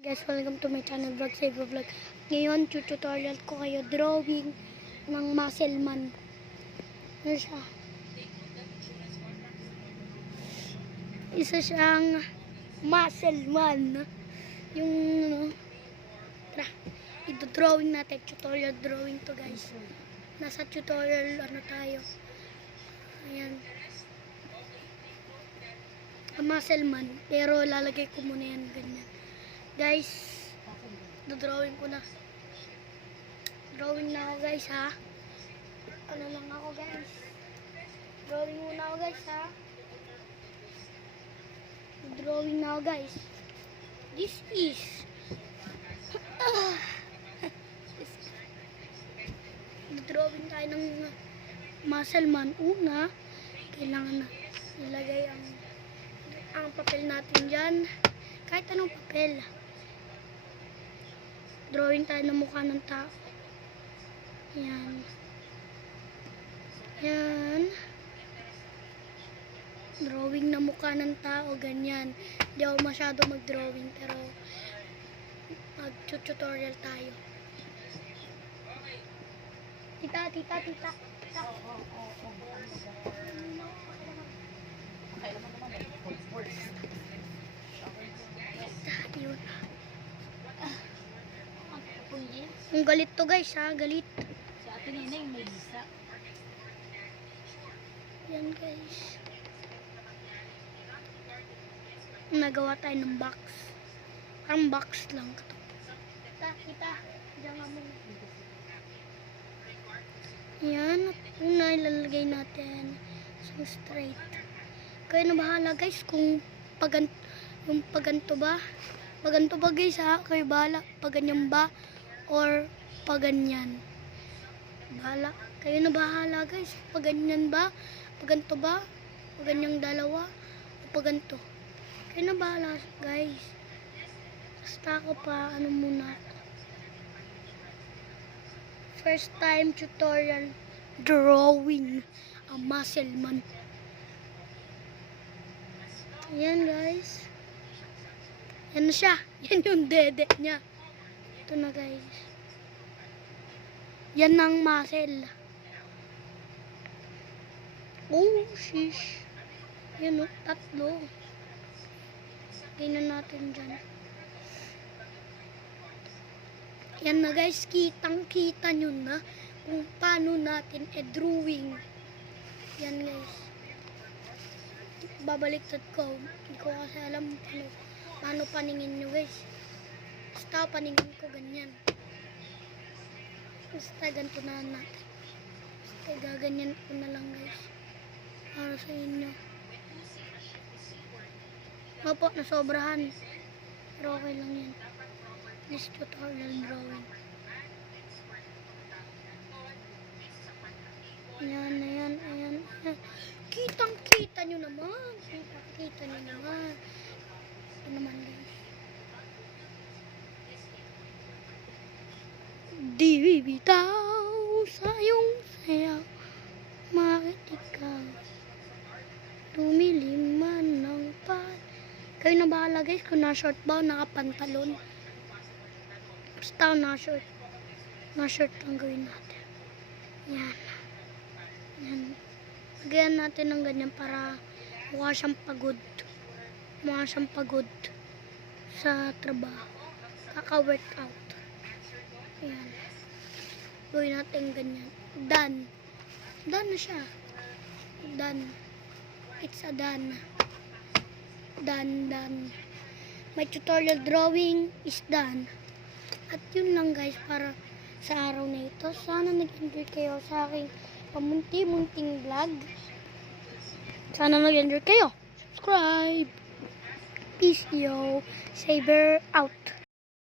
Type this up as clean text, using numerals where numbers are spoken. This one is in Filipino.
Guys, welcome to my channel, Vlog Saver Vlog. Ngayon, tutorial ko kayo drawing ng muscle man. Ano siya? Isa siyang muscle man. Yung, tara, ito-drawing natin. Tutorial drawing to, guys. Nasa tutorial, tayo. Ayan. Muscle man. Pero lalagay ko muna yan, ganyan. Guys, drawing ko na. Drawing na ako, guys, ha. Ano lang ako, guys. Drawing muna ako, guys, ha. Drawing na ako, guys. This is drawing tayo ng muscle man. Una, kailangan na ilagay ang papel natin dyan. Kahit anong papel. Drawing tayo ng mukha ng tao. Yan. Yan. Drawing na mukha ng tao. Ganyan. Hindi ako masyado mag-drawing. Pero mag-tutorial tayo. Tita. Yun. Ang galit to, guys, ha. Galit. Sa atin yun may lisa. Yan, guys. Nagawa tayo ng box. Parang box lang. Kita. Diyan nga muna. Yan. Una, ilalagay natin sa straight. Kaya na bahala, guys, kung paganto ba. Paganto ba, guys, ha? Kayo bahala. Paganyan ba? Or paganyan. Bahala. Kayo na bahala, guys. Paganyan ba? Paganto ba? Paganyang dalawa? O paganto? Kayo na bahala, guys. Basta ako pa, muna. First time tutorial drawing a muscle man. Ayan, guys. Yan na siya. Yan yung dede niya. Ito na, guys. Yan ang muscle. Oh, shish. Yan o, tatlo. Tingnan natin dyan. Yan na, guys. Kitang-kita nyo na kung paano natin drawing. Yan, guys. Babaliktad ko. Hindi ko kasi alam paano paningin nyo, guys. Basta paningin ko ganyan. Basta ganito na natin. Basta gaganyan ko na lang, guys. Para sa inyo. Opo, nasobrahan. Pero okay lang yan. This tutorial drawing. Ayan. Kitang-kita nyo naman. Kitang-kita nyo naman. Ito naman, guys. Di bibitaw sa iyong sayaw. Bakit ikaw tumilim man ng pan. Kayo na bahala, guys, kung na-short ba o nakapantalon. Basta na-short. Na-short lang gawin natin. Yan. Lagyan natin ng ganyan para mukha siyang pagod. Mukha siyang pagod sa trabaho. Kaka-workout. Ayan. Gawin natin ganyan. Done. Done na siya. Done. It's a done. Done. My tutorial drawing is done. At yun lang, guys, para sa araw na ito. Sana nag-enjoy kayo sa aking pamunti-munting vlog. Sana nag-enjoy kayo. Subscribe. Peace, yo. Saver out.